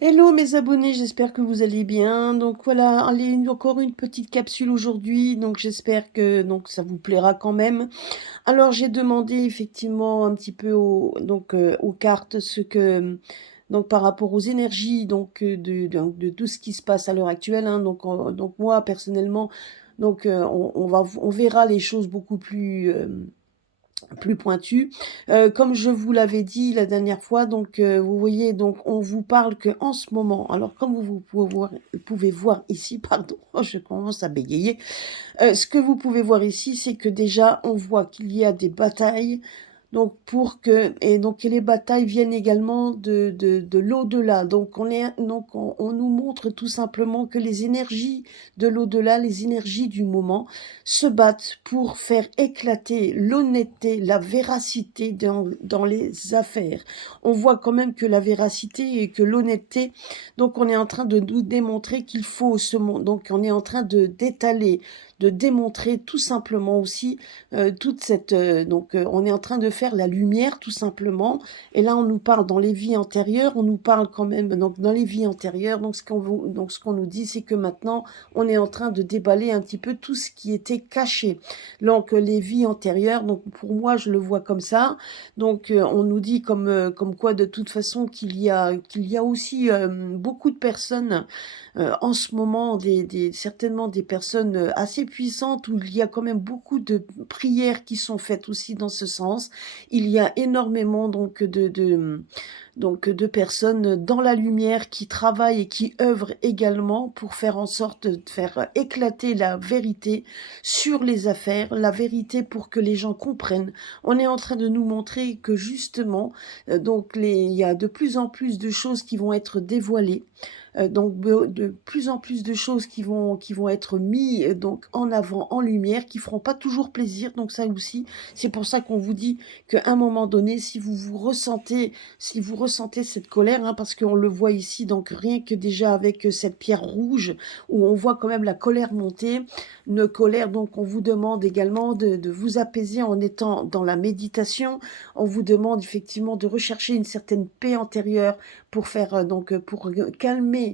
Hello mes abonnés, j'espère que vous allez bien. Donc voilà, allez, encore une petite capsule aujourd'hui, donc j'espère que ça vous plaira quand même. Alors j'ai demandé effectivement un petit peu aux cartes ce que donc par rapport aux énergies de tout ce qui se passe à l'heure actuelle, hein. Donc moi personnellement on verra les choses beaucoup plus pointu. Comme je vous l'avais dit la dernière fois, vous voyez, donc on vous parle que en ce moment, alors comme vous pouvez voir ici, pardon, oh, je commence à bégayer, ce que vous pouvez voir ici, c'est que déjà on voit qu'il y a des batailles, et les batailles viennent également de l'au-delà. On nous montre tout simplement que les énergies de l'au-delà, les énergies du moment, se battent pour faire éclater l'honnêteté, la véracité dans les affaires. On voit quand même que la véracité et que l'honnêteté, donc on est en train de nous démontrer qu'il faut ce monde. Donc on est en train de d'étaler, de démontrer tout simplement aussi on est en train de faire la lumière tout simplement. Et là, on nous parle dans les vies antérieures, on nous parle quand même donc dans les vies antérieures. Ce qu'on nous dit, c'est que maintenant, on est en train de déballer un petit peu tout ce qui était caché. Donc les vies antérieures. Donc pour moi, je le vois comme ça. On nous dit comme quoi de toute façon qu'il y a aussi beaucoup de personnes en ce moment, certainement des personnes assez puissantes où il y a quand même beaucoup de prières qui sont faites aussi dans ce sens. Il y a énormément de personnes dans la lumière qui travaillent et qui œuvrent également pour faire en sorte de faire éclater la vérité sur les affaires, la vérité pour que les gens comprennent. On est en train de nous montrer que justement, il y a de plus en plus de choses qui vont être dévoilées, de plus en plus de choses qui vont être mis donc en avant, en lumière, qui feront pas toujours plaisir. Donc ça aussi, c'est pour ça qu'on vous dit qu'à un moment donné, si vous ressentez cette colère, hein, parce qu'on le voit ici, donc rien que déjà avec cette pierre rouge, où on voit quand même la colère monter, une colère, donc on vous demande également de vous apaiser en étant dans la méditation. On vous demande effectivement de rechercher une certaine paix intérieure pour faire pour calmer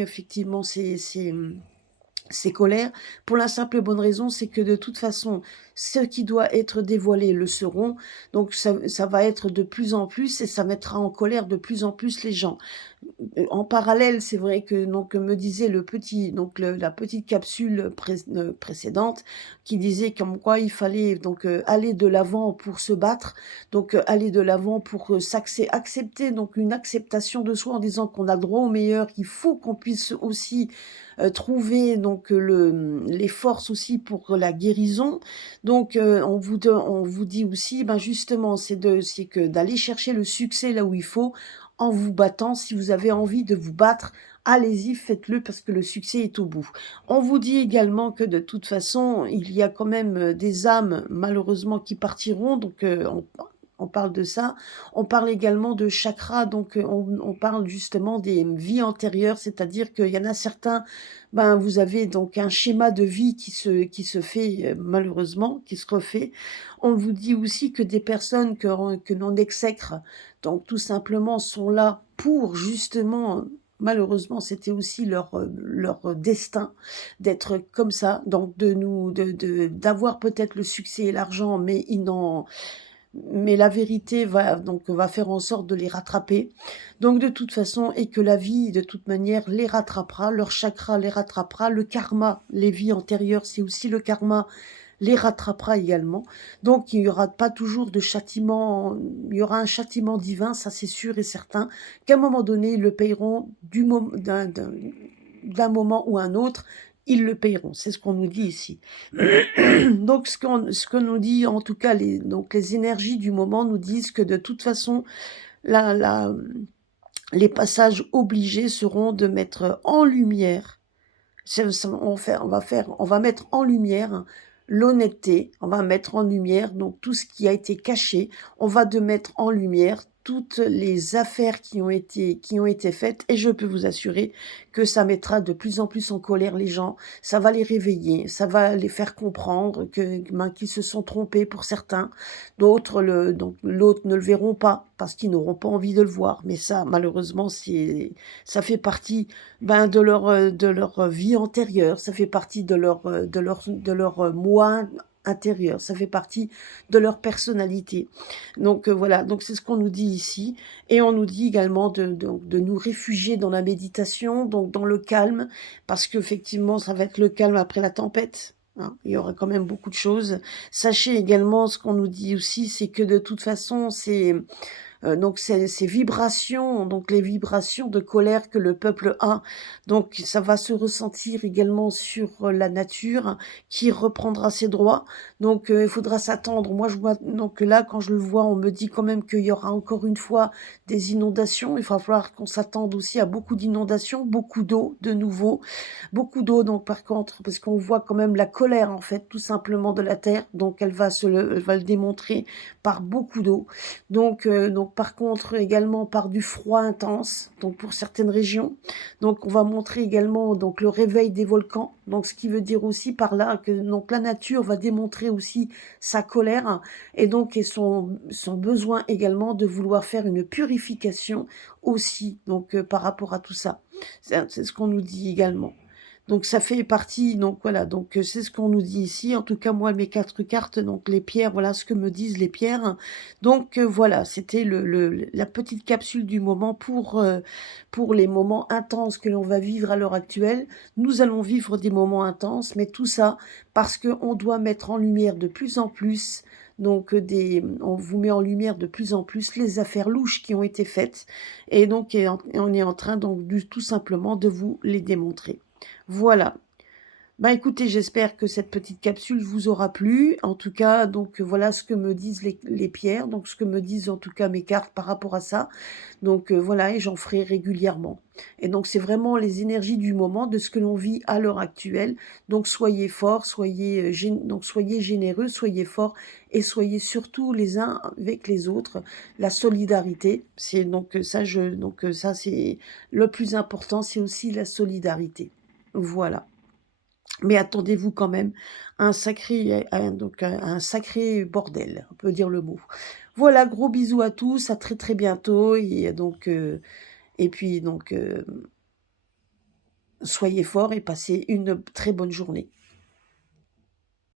effectivement ces colères, pour la simple et bonne raison, c'est que de toute façon, ce qui doit être dévoilé le seront. Donc ça va être de plus en plus et ça mettra en colère de plus en plus les gens. En parallèle, c'est vrai que me disait la petite capsule précédente, qui disait comme quoi il fallait aller de l'avant pour se battre, aller de l'avant pour accepter, donc une acceptation de soi en disant qu'on a le droit au meilleur, qu'il faut qu'on puisse aussi trouver les forces aussi pour la guérison. On vous dit aussi, ben justement, c'est que d'aller chercher le succès là où il faut, en vous battant. Si vous avez envie de vous battre, allez-y, faites-le parce que le succès est au bout. On vous dit également que de toute façon, il y a quand même des âmes, malheureusement, qui partiront. On parle de ça. On parle également de chakras, on parle justement des vies antérieures, c'est-à-dire qu'il y en a certains, ben vous avez donc un schéma de vie qui se fait malheureusement, qui se refait. On vous dit aussi que des personnes que l'on exècre, donc tout simplement sont là pour justement, malheureusement c'était aussi leur destin d'être comme ça, donc d'avoir peut-être le succès et l'argent, mais la vérité va faire en sorte de les rattraper. Donc de toute façon, et que la vie, de toute manière, les rattrapera, leur chakra les rattrapera, le karma, les vies antérieures, c'est aussi le karma, les rattrapera également. Donc il n'y aura pas toujours de châtiment, il y aura un châtiment divin, ça c'est sûr et certain, qu'à un moment donné, ils le paieront d'un moment ou un autre, ils le paieront. C'est ce qu'on nous dit ici. Donc ce que nous dit, en tout cas, les énergies du moment nous disent que de toute façon, la, la, les passages obligés seront de mettre en lumière, on va mettre en lumière l'honnêteté, on va mettre en lumière donc tout ce qui a été caché, on va de mettre en lumière toutes les affaires qui ont été faites et je peux vous assurer que ça mettra de plus en plus en colère les gens. Ça va les réveiller, ça va les faire comprendre qu'ils se sont trompés pour certains. D'autres donc l'autre ne le verront pas parce qu'ils n'auront pas envie de le voir. Mais ça, malheureusement, ça fait partie de leur vie antérieure, ça fait partie de leur moi intérieur, ça fait partie de leur personnalité. Donc voilà, donc c'est ce qu'on nous dit ici. Et on nous dit également de nous réfugier dans la méditation, donc dans le calme, parce qu'effectivement, ça va être le calme après la tempête. Hein, il y aura quand même beaucoup de choses. Sachez également, ce qu'on nous dit aussi, c'est que de toute façon, donc ces vibrations, donc les vibrations de colère que le peuple a, donc ça va se ressentir également sur la nature qui reprendra ses droits. Donc il faudra s'attendre. Moi je vois donc là quand je le vois, on me dit quand même qu'il y aura encore une fois des inondations. Il va falloir qu'on s'attende aussi à beaucoup d'inondations, beaucoup d'eau de nouveau, beaucoup d'eau. Donc par contre, parce qu'on voit quand même la colère en fait tout simplement de la terre. Donc elle va le démontrer par beaucoup d'eau. Donc par contre également par du froid intense, donc pour certaines régions. Donc on va montrer également donc le réveil des volcans. Donc ce qui veut dire aussi par là que donc la nature va démontrer aussi sa colère et son besoin également de vouloir faire une purification aussi donc par rapport à tout ça. C'est ce qu'on nous dit également. Donc ça fait partie, donc voilà, donc c'est ce qu'on nous dit ici. En tout cas, moi, mes 4 cartes, donc les pierres, voilà ce que me disent les pierres. Donc voilà, c'était la petite capsule du moment pour les moments intenses que l'on va vivre à l'heure actuelle. Nous allons vivre des moments intenses, mais tout ça parce qu'on doit mettre en lumière de plus en plus donc on vous met en lumière de plus en plus les affaires louches qui ont été faites et donc on est en train donc tout simplement de vous les démontrer. Voilà. Bah écoutez, j'espère que cette petite capsule vous aura plu. En tout cas, donc voilà ce que me disent les pierres, donc ce que me disent en tout cas mes cartes par rapport à ça. Donc voilà, et j'en ferai régulièrement. Et donc c'est vraiment les énergies du moment, de ce que l'on vit à l'heure actuelle. Donc soyez forts, donc soyez généreux, soyez forts et soyez surtout les uns avec les autres. La solidarité, c'est donc ça c'est le plus important, c'est aussi la solidarité. Voilà. Mais attendez-vous quand même à un sacré bordel, on peut dire le mot. Voilà, gros bisous à tous, à très très bientôt et puis donc soyez forts et passez une très bonne journée.